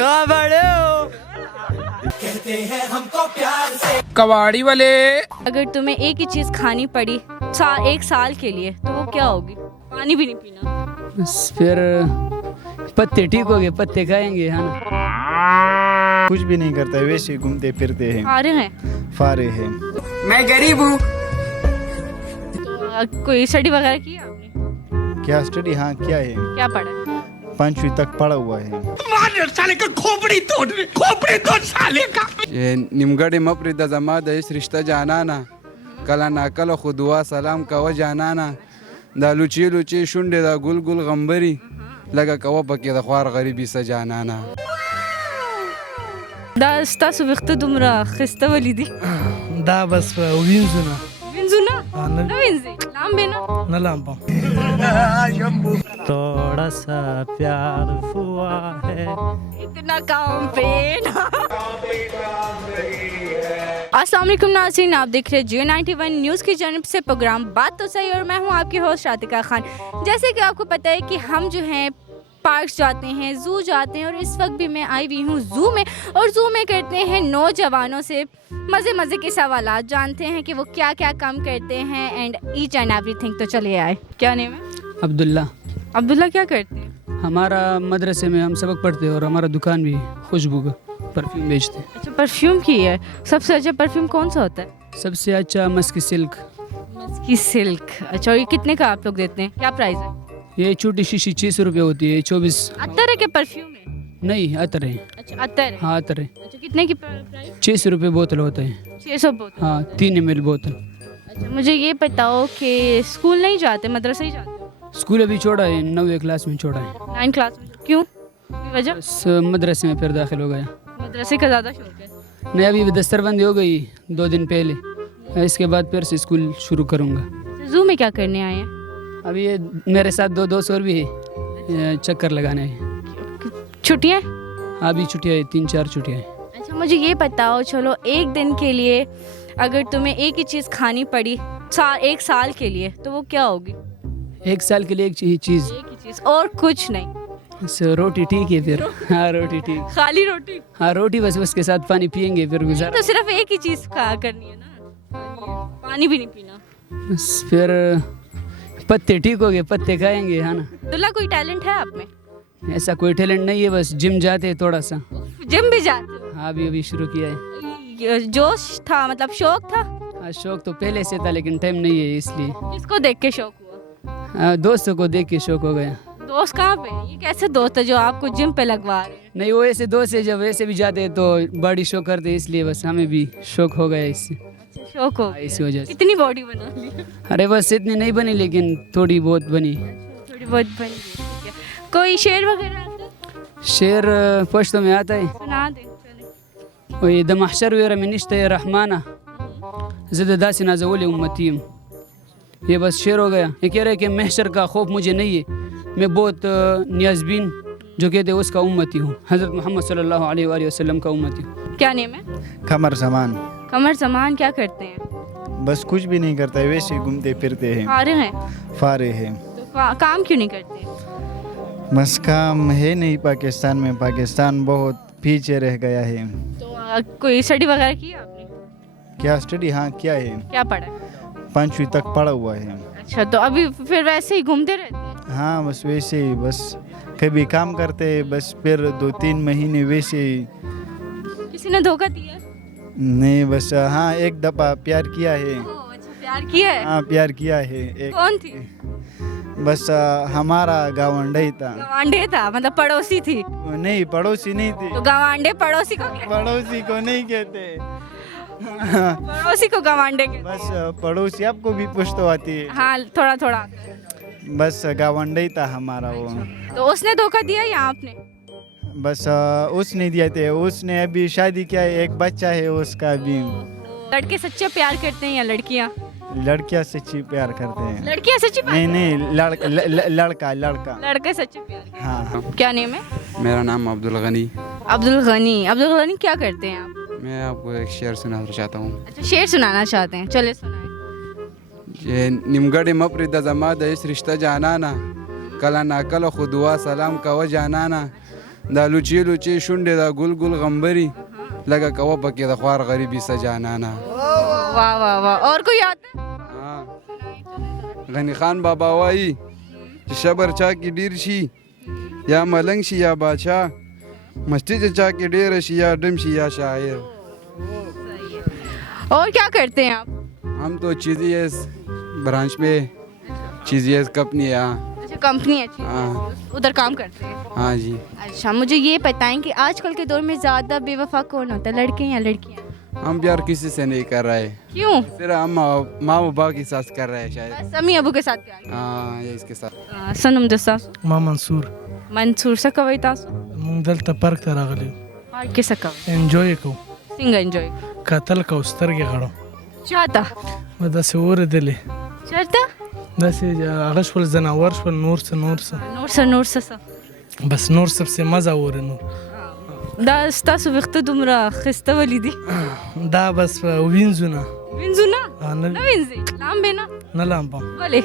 कहाँ बड़े हो? कहते हैं हमको प्यार से। कबाड़ी वाले। अगर तुम्हें एक ही चीज खानी पड़ी एक साल के लिए तो वो क्या होगी? पानी भी नहीं पीना। बस फिर पत्ते ठीक हो गए, पत्ते खाएंगे है ना। कुछ भी नहीं करता है, वैसे ही घूमते फिरते हैं, फारे हैं। फारे हैं। मैं गरीब हूँ। तो कोई स्टडी वगैरह की है आपने? क्या स्टडी? हाँ क्या है, क्या पढ़ा है? 5वीं तक पढ़ा हुआ है। साले का खोपड़ी तोड़ साले का। निमगढ़ मप्रिदा जमा दइस रिश्ता जानाना कला नाकल खुदवा सलाम कवा जानाना दा लुची लुची शुंडे दा गुल गुल गंबरी लगा कवा पके दा ख्वार गरीबी सा जानाना दा स्तासु वक्त दुमरा खिस्ता वलीदी دا بس وینځونه विंजुना نه ना विंजी लाम बेना نه لامبم थोड़ा सा प्यार हुआ है। इतना काम पे ना। अस्सलाम वालेकुम नाज़रीन, आप देख रहे हैं J91 न्यूज़ की जानिब से प्रोग्राम बात तो सही और मैं हूं आपकी होस्ट रातिका खान। जैसे कि आपको पता है कि हम जो हैं पार्क्स जाते हैं, ज़ू जाते हैं और इस वक्त भी मैं आई हुई हूँ ज़ू में और ज़ू में करते हैं नौजवानों से मज़े के सवालात, जानते हैं कि वो क्या क्या काम करते हैं एंड ईच एंड एवरीथिंग। तो चलिए आए। क्या नेम है? अब्दुल्ला। अब्दुल्ला क्या करते हैं? हमारा मदरसे में हम सबक पढ़ते हैं और हमारा दुकान भी खुशबू का परफ्यूम बेचते हैं। अच्छा, परफ्यूम की है। सबसे अच्छा परफ्यूम कौन सा होता है? सबसे अच्छा मस्क सिल्क। मस्की सिल्क। अच्छा, और ये कितने का आप लोग देते हैं? क्या प्राइस है? ये छोटी शीशी 600 रुपये होती है। 24 अत्तर है क्या परफ्यूम है? नहीं अतर है। अच्छा अत्तर है। हाँ अतर है। अच्छा, कितने की प्राइस? 600 रुपये बोतल होता है। 600 बोतल। हाँ 3 ml बोतल। अच्छा, मुझे ये बताओ कि स्कूल नहीं जाते, मदरसे ही जाते? स्कूल अभी छोड़ा है, 9वीं क्लास में छोड़ा है। 9 क्लास में। क्यों? कोई वजह? बस मदरसे में फिर दाखिल हो गया। मदरसे का ज़्यादा शौक है? नहीं अभी दस्तरबंदी हो गई 2 दिन पहले, इसके बाद फिर से स्कूल शुरू करूँगा। ज़ू में क्या करने आए हैं? अभी ये मेरे साथ 2 दोस्त और भी है, चक्कर लगाने हैं। छुट्टियाँ? हाँ अभी छुट्टियाँ है, 3-4 छुट्टियाँ हैं। अच्छा, मुझे ये बताओ, चलो एक दिन के लिए अगर तुम्हें एक ही चीज़ खानी पड़ी एक साल के लिए तो वो क्या होगी? 1 साल के लिए एक ही चीज़? एक ही चीज़ और कुछ नहीं? बस रोटी ठीक है फिर। हाँ रोटी ठीक। खाली रोटी? हाँ रोटी, बस उसके साथ पानी पियेंगे फिर गुजारा। तो सिर्फ एक ही चीज़ करनी है ना, पानी भी नहीं पीना। बस फिर पत्ते ठीक हो गए, पत्ते खाएंगे है ना। अब्दुल्ला, कोई टैलेंट है आप में? ऐसा कोई टैलेंट नहीं है, बस जिम जाते हैं थोड़ा सा। जिम भी जाते हो? हाँ अभी शुरू किया है। जोश था, मतलब शौक था? हाँ शौक तो पहले से था लेकिन टाइम नहीं है इसलिए। किसको देख के शौक हुआ? हाँ दोस्तों को देख के शौक हो गया। दोस्त कहाँ पे है? ये कैसे दोस्त है जो आपको जिम पे लगवा रहे हैं? नहीं वो ऐसे दोस्त है, जब वैसे भी जाते हैं तो बॉडी शो करते हैं, इसलिए बस हमें भी शौक हो गया इससे। अच्छा, शौक हो गया। इसी वजह से। कितनी बॉडी बना ली? अरे बस इतनी नहीं बनी लेकिन थोड़ी बहुत बनी। थोड़ी बहुत बनी है, ठीक है। कोई शेर वगैरह आता है? शेर पश्तो में आता है। सुना दे चले। वही द महशर वेरा में निश्ता है रहमाना ज़द दासी नाज़वल उम्मतीम। ये बस शेर हो गया। ये कह रहे हैं कि महशर का खौफ मुझे नहीं है, मैं बहुत नियाज़बीन जो कहते हैं उसका उम्मती हूँ, हज़रत मोहम्मद सल्लल्लाहु अलैहि वसल्लम का उम्मती हूँ। क्या नेम है? कमर सामान। कमर जमान क्या करते हैं? बस कुछ भी नहीं करता है, वैसे ही घूमते फिरते हैं, फारे हैं। फारे हैं। तो काम क्यों नहीं करते? बस काम है नहीं पाकिस्तान में, पाकिस्तान बहुत पीछे रह गया है। तो कोई स्टडी वगैरह की है आपने? क्या स्टडी? हाँ क्या है, क्या पढ़ा है? 5वीं तक पढ़ा हुआ है। अच्छा, तो अभी फिर वैसे ही घूमते रहते हैं? हाँ बस वैसे ही, बस कभी काम करते हैं, बस फिर 2-3 महीने वैसे ही। किसी ने धोखा दिया? नहीं बस हाँ एक दफ़ा प्यार किया है। अच्छा, प्यार किया है? हाँ प्यार किया है एक। कौन थी? बस हमारा गवांडा ही था। गवांडे था, मतलब पड़ोसी थी? नहीं पड़ोसी नहीं थी। तो गवांडे पड़ोसी को पड़ोसी को नहीं कहते। पड़ोसी को गवांडे के? बस पड़ोसी आपको भी पुश्तो आती है। हाँ थोड़ा थोड़ा। बस गवांडा ही था हमारा वो। तो उसने धोखा दिया या आपने? बस उसने दिया थे, उसने अभी शादी किया है, एक बच्चा है उसका अभी। लड़के सच्चे प्यार करते हैं या लड़कियाँ? लड़कियां सच्ची प्यार करते हैं। लड़कियाँ सच्ची प्यार? नहीं लड़का लड़के सच्चे प्यार करते हैं। हाँ। क्या नेम है? मेरा नाम अब्दुल गनी। अब्दुल गनी क्या करते हैं आप? मैं आपको एक शेर सुनाना चाहता हूँ। अच्छा, शेर सुनाना चाहते हैं, चले सुनाए। ये निमगढ़ मप्रिदा जमा दइस रिश्ता जानाना कला नाकल खुदवा सलाम कवा जानाना دا لوچی لوچی شونډې دا ګل ګل غمبري لګه کوه پکې د خوار غریبي سجانانا. वाह वाह वाह और कोई आता है غنی خان بابا وایي چې شبر چا کې ډیر شي یا ملنګ شي یا باچا مستی چې چا کې ډیر شي یا ډم شي یا شاعر. और क्या करते हैं आप हम तो चीज़ ब्रांच में चीज़ कंपनी है. अच्छा कंपनी अच्छी है हाँ उधर काम करते हैं हाँ जी. अच्छा मुझे ये बताएं कि आजकल के दौर में ज़्यादा बेवफा कौन होता है लड़के या लड़कियाँ हम प्यार किसी से नहीं कर रहे, क्यों सिर्फ हम माँ बाबा के साथ कर रहे हैं शायद. बस अम्मी अबू के साथ प्यार हाँ ये इसके साथ. सनम दसा ما منصور منصور سکوي تاسو موږ دلته پارک ته راغلي یو. پارک کې سکوي انجوای کوو څنګه انجوای کتل کوو سترګې غړو چاته ما داسې اورېدلې چرته داسې هغه شول ځناور شول نور څه نور څه بس نور سبسې مزه اورې نور دا ستاسو وخت دومره خسته ولیدي دا بس وینځو نه وینځو نه نه نه وینځي لامبې نه نه لامبم ولې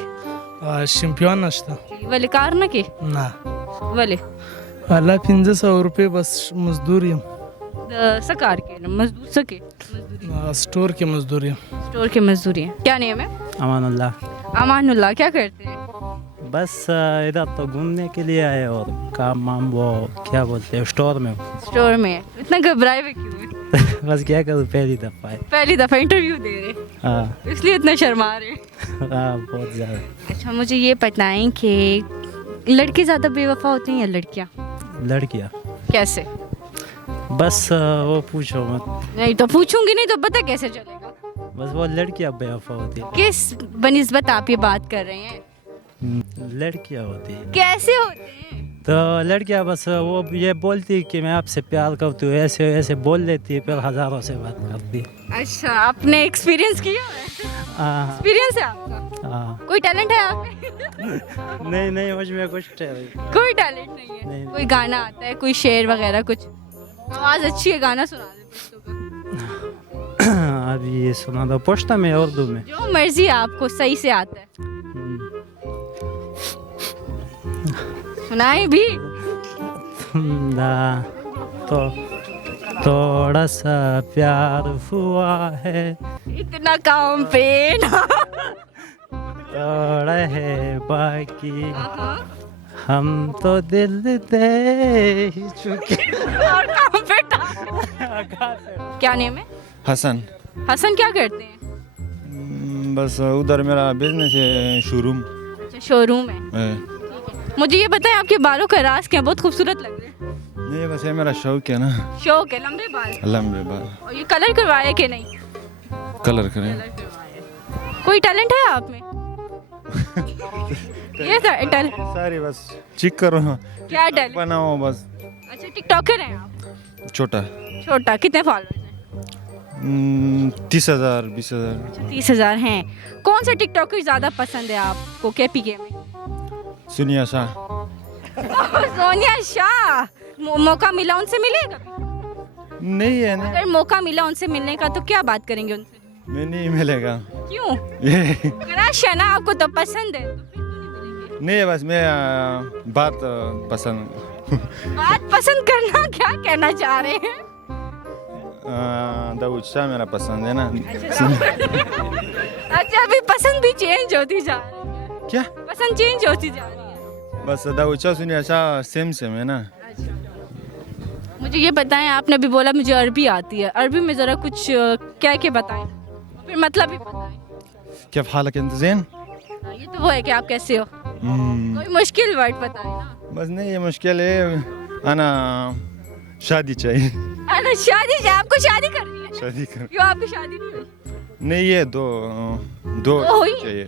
شیمپیون نشته ولې کار نه کې نه ولې الله 500 روپۍ بس مزدور یم د څه کار کې مزدور څه کې स्टोर के मजदूर हैं. स्टोर के मजदूरी हैं क्या नेम है अमानुल्लाह. अमानुल्लाह क्या करते हैं बस इधर तो घूमने के लिए आए और काम वाम वो क्या बोलते हैं स्टोर में. स्टोर में इतना घबराए हुए क्यों हैं? बस क्या करूँ पहली दफ़ा है. पहली दफ़ा इंटरव्यू दे रहे हाँ इसलिए इतना शर्मा रहे हैं। हाँ बहुत ज़्यादा. अच्छा मुझे ये बताएं कि लड़के ज़्यादा बेवफा होते हैं या लड़कियाँ लड़कियाँ कैसे बस वो पूछो मत. नहीं तो पूछूंगी नहीं तो पता कैसे चलेगा बस वो लड़कियाँ बेवफा होती है. किस बनिस्बत आप ये बात कर रहे हैं लड़कियाँ होती है कैसे होते हैं तो लड़कियाँ बस वो ये बोलती कि मैं आपसे प्यार करती हूँ ऐसे ऐसे बोल लेती है फिर हज़ारों से बात करती है. अच्छा आपने एक्सपीरियंस किया है हाँ एक्सपीरियंस है आपका हाँ. कोई टैलेंट है आप में नहीं नहीं मुझ में कुछ कोई टैलेंट नहीं है नहीं। कोई गाना आता है कोई शेर वगैरह कुछ आवाज़ अच्छी है गाना सुना दे दोस्तों को अभी ये सुना दो पुश्ता में उर्दू में. जो मर्जी आपको सही से आता है सुनाए भी ना तो थोड़ा सा प्यार हुआ है इतना काम पे ना थोड़ा है बाकी हम तो दिल दे ही चुके. और काम पे था। क्या नेम है हसन. हसन क्या करते हैं बस उधर मेरा बिजनेस है शोरूम. अच्छा शोरूम है मुझे ये बताएं आपके बालों का राज क्या बहुत खूबसूरत लग रहे हैं नहीं बस ये मेरा शौक है ना. शौक है लंबे बाल लंबे बाल और ये कलर करवाया कि नहीं कलर करें. कोई टैलेंट है आप में ये टैलेंट सारी बस चेक करो क्या टैलेंट बनाओ बस. अच्छा टिकटॉकर हैं आप छोटा छोटा कितने फॉलोअर्स हैं 30,000 20,000. 30,000 हैं कौन सा टिकटॉकर ज़्यादा पसंद है आपको केपीके में सुनिया शाह. सोनिया शाह मौका मिला उनसे मिलेगा नहीं है ना. अगर मौका मिला उनसे मिलने का तो क्या बात करेंगे उनसे मैं नहीं मिलेगा. क्यों ये क्रश है ना आपको तो पसंद है तो फिर क्यों नहीं मिलेंगे नहीं बस मैं बात पसंद. बात पसंद करना क्या कहना चाह रहे हैं दाऊद शाह मेरा पसंद है ना. अच्छा अभी पसंद भी चेंज होती जा रही है क्या पसंद चेंज होती जा रही है बस दाऊद शाह सुनिया शाह सेम है ना. मुझे ये बताएं आपने अभी बोला मुझे अरबी आती है अरबी में ज़रा कुछ क्या क्या बताएं फिर मतलब भी बताएं क्या हालक انت زين. ये तो वो है कि आप कैसे हो कोई मुश्किल वर्ड बताएं ना बस नहीं ये मुश्किल है. अना शादी चाहिए. अरे शादी आपको शादी करनी है शादी कर क्यों आपकी शादी नहीं हुई नहीं ये दो हुई? चाहिए.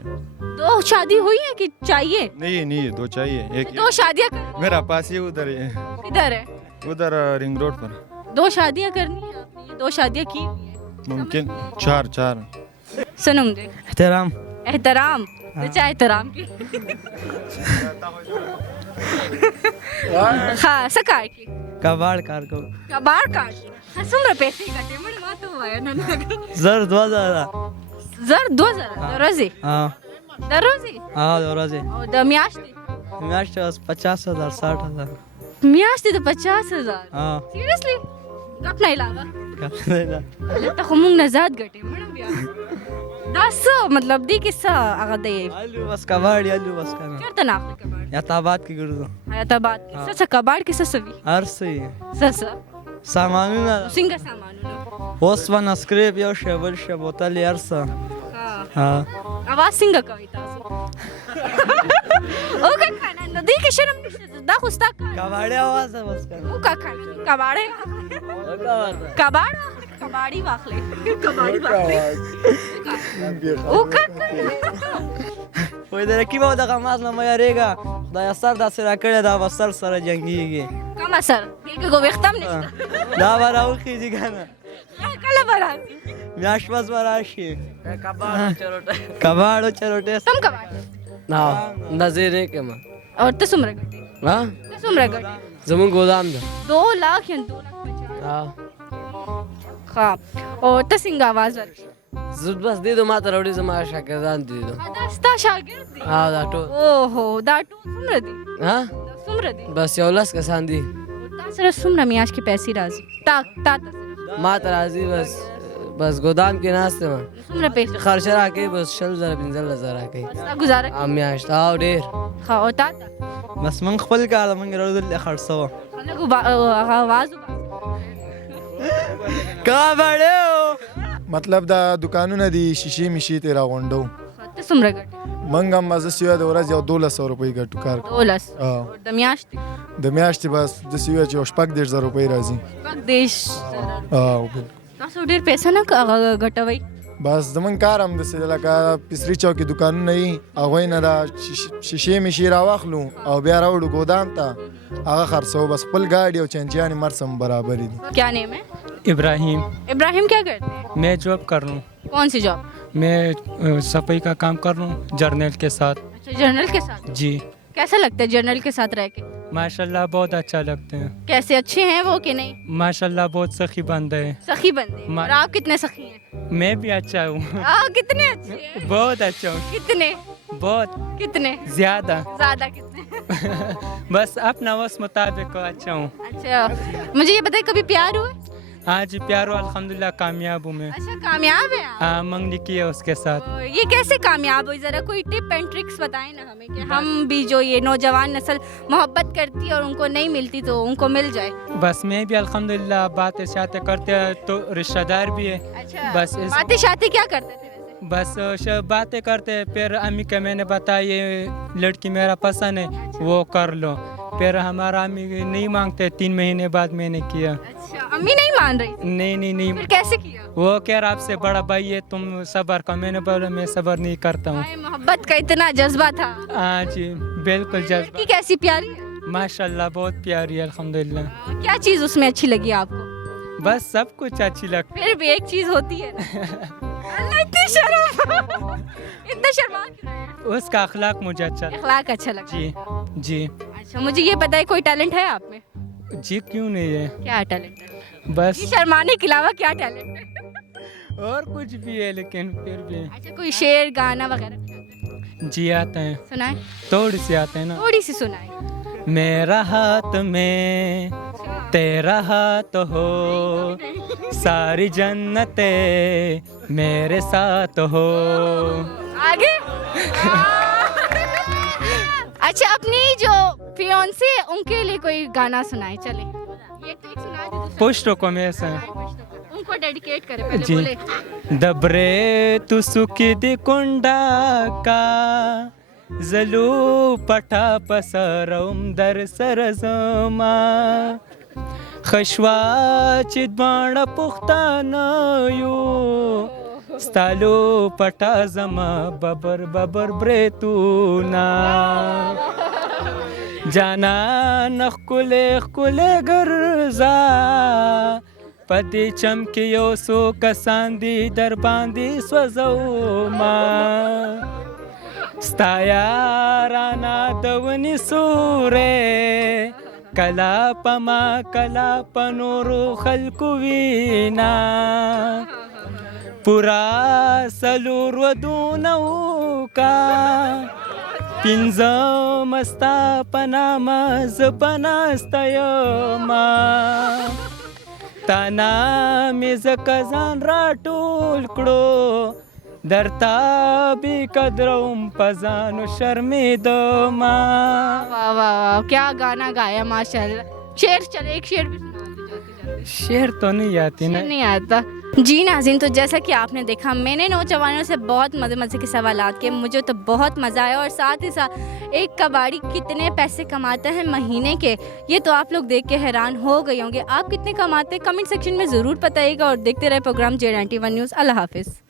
दो शादी हुई है कि चाहिए नहीं नहीं दो चाहिए. एक दो शादियां कर मेरा पास ही उधर है. इधर है उधर रिंग रोड पर. दो शादियां करनी है आपने ये दो शादियां की हुई है मुमकिन चार सनम दे एहतराम एहतराम अच्छा एहतराम की हाँ सकार की कबाड़ कार को कबाड़ काट हसुम पैसे काटे मण मा तो आया ना जर 2000 जर 2000 दरोजे हाँ दरोजे हाँ दरोजे और दमियाश्ती मैच 50,000 60,000 میاشتې د 50,000 हाँ سیریسلی ګپ نه علاوه कब ته خو موږ نه زیات ګټې مړم بیا دا څه مطلب دی کې څه هغه دی आलू बस कबाड़ी आलू बस करना چېرته نه اخلي کباړ या ताबाद की गुरु حیات آباد کې څه څه کباړ کې څه څه وي हर सही څه څه सामानونه څنګه سامانونه اوس ون سکریپ یو شی بل شی بوتل هر څه ها اواز څنګه کوي تاسو او کا خانه نو دی کې شرم نشته دا خو ستا کار कबाड़ी आवाज है बस करना او کا خانه کباړې کباړ کباړی واخلې کباړی واخلې او کا وای در کی به دغه ماز نه مې ریګا دا سر د سره کړه دا وسر سره جنگيږي کوم اثر دې کو وختم نشته دا وراو کیږي کنه کله براتي میاش بس وراشي کباړو چروټه تم کباړ نا نظر کې ما اور ته څومره ګټې ها ته څومره ګټې زمون ګودام ده 2 लाख या 2,50,000 ها ها اور ته څنګه आवाज ورکړې زود بس دې ما ته وروړي زما شاګردان دي دا ستا شاګرد دی ها دا ټول اوهو دا ټول څومره دي ها دا څومره دي بس یو لاس کسان دي تا سره څومره میاشت کې پیسې راځي تا ما ته راځي بس ګودام کې ناشته ما څومره پیسې خرچه راکې بس 15,000 راکې ستا گزاره میاشت او ډېر ها او تا بس من خپل کار من ورول خرڅو خلک आवाज کباړو مطلب دا دکانونه دي شیشې میشي ته راغونډو ته څومره ګټې منګ هم مزه سیو د ورځ یو 1200 روپۍ ګټو کار 12 اه د میاشتې د میاشتې بس د سیو چې 15,000 روپۍ راځي پاک دیش اه تاسو ډېر پیسې نه ګټوي بس زمون کار هم د سره لکه پسری چوکي دکانونه یې هغه نه دا شیشې میشي راواخلو او بیا راوړو ګودام ته هغه خرڅو بس خپل گاډي او چنچیان مرسم برابر دي क्या नेम है इब्राहिम इब्राहिम क्या करते हैं मैं जॉब कर रहा हूँ कौन सी जॉब मैं सफाई का काम कर रहा हूँ जर्नल के साथ अच्छा जर्नल के साथ जी कैसा लगता है जर्नल के साथ रह के माशाल्लाह बहुत अच्छा लगते हैं कैसे अच्छे हैं वो कि नहीं माशाल्लाह बहुत सखी बंदे हैं सखी बंदे हैं। और आप कितने सखी हैं मैं भी अच्छा हूँ कितने अच्छे हैं बहुत अच्छा हूँ कितने बहुत कितने ज्यादा ज्यादा कितने बस अपना वस मुताबिक अच्छा हूँ अच्छा मुझे ये बताइए कभी प्यार हुआ हाँ जी प्यारो अल्हम्दुलिल्लाह कामयाब हूँ मैं अच्छा कामयाब है आप हाँ मंगनी की है उसके साथ ये कैसे कामयाब हुई जरा कोई टिप एंड ट्रिक्स बताएं ना हमें कि हम भी जो ये नौजवान नस्ल मोहब्बत करती है और उनको नहीं मिलती तो उनको मिल जाए बस मैं भी अल्हम्दुलिल्लाह बातें शातें करते हैं तो रिश्तेदार भी है अच्छा बस बातें शातें क्या करते थे वैसे बस बातें करते फिर अम्मी का मैंने बताया ये लड़की मेरा पसंद है वो कर लो फिर हमारा अम्मी नहीं मांगते 3 महीने बाद मैंने किया अच्छा अम्मी नहीं मान रही नहीं फिर कैसे किया वो कह रहा आपसे बड़ा भाई है तुम सब्र का मैंने बोला मैं सब्र नहीं करता हूँ हाय, मोहब्बत का इतना जज्बा था हाँ जी बिल्कुल जज्बा लड़की कैसी प्यारी है माशाल्लाह बहुत प्यारी है अल्हम्दुलिल्लाह क्या चीज उसमें अच्छी लगी आपको बस सब कुछ अच्छी लगती फिर भी एक चीज होती है ना। अल्लाह, इतनी शर्म इतना शर्मा क्यों रहे हैं? उसका अखलाक मुझे अच्छा लगता अखलाक अच्छा लगा जी जी अच्छा मुझे ये बताइए कोई टैलेंट है आप में जी क्यों नहीं है क्या टैलेंट है बस ये शर्माने के अलावा क्या टैलेंट है और कुछ भी है लेकिन फिर भी अच्छा कोई शेर गाना वगैरह जी आते हैं सुनाए थोड़ी सी आते हैं ना थोड़ी सी सुनाए मेरा हाथ में तेरा हाथ हो सारी जन्नते मेरे साथ हो आगे अच्छा अपनी जो फियोंसे उनके लिए कोई गाना सुनाए चले ये तो एक सुना दे पुष्टो को में से उनको डेडिकेट करें पहले जी बोले दबरे तू सुखी दी कुंडा का जलू पठा पसरम दर सरजमा खशवा चिदबाण पुख्ताना यू स्तालू पठा जमा बबर बबर ब्रेतूना जाना नखकुले खुले गर्जा पति चमकियो सो कसांदी दरबांदी स्वजौमा स्ताया राना दवनी सूरे कला पमा कला पनोरो खलकुवीना पुरा सलूर वदूनऊ का पिंजम स्थापना मज पनास्तय मा ताना मेज कजान राटूल कडो दरता भी कदरम पजानो शर्मिद मा। वाह वाह वाह, क्या गाना गाया माशाल्लाह। शेर चले, एक शेर भी सुना दो जाते जाते। शेर तो नहीं आती ना। शेर नहीं आता। जी नाज़रीन, तो जैसा कि आपने देखा मैंने नौजवानों से बहुत मज़े के सवालात किए, मुझे तो बहुत मज़ा आया। और साथ ही साथ एक कबाड़ी कितने पैसे कमाता है महीने के, ये तो आप लोग देख के हैरान हो गए होंगे। आप कितने कमाते हैं कमेंट सेक्शन में ज़रूर बताइएगा और देखते रहे प्रोग्राम J91 न्यूज़। अल्लाह हाफिज़।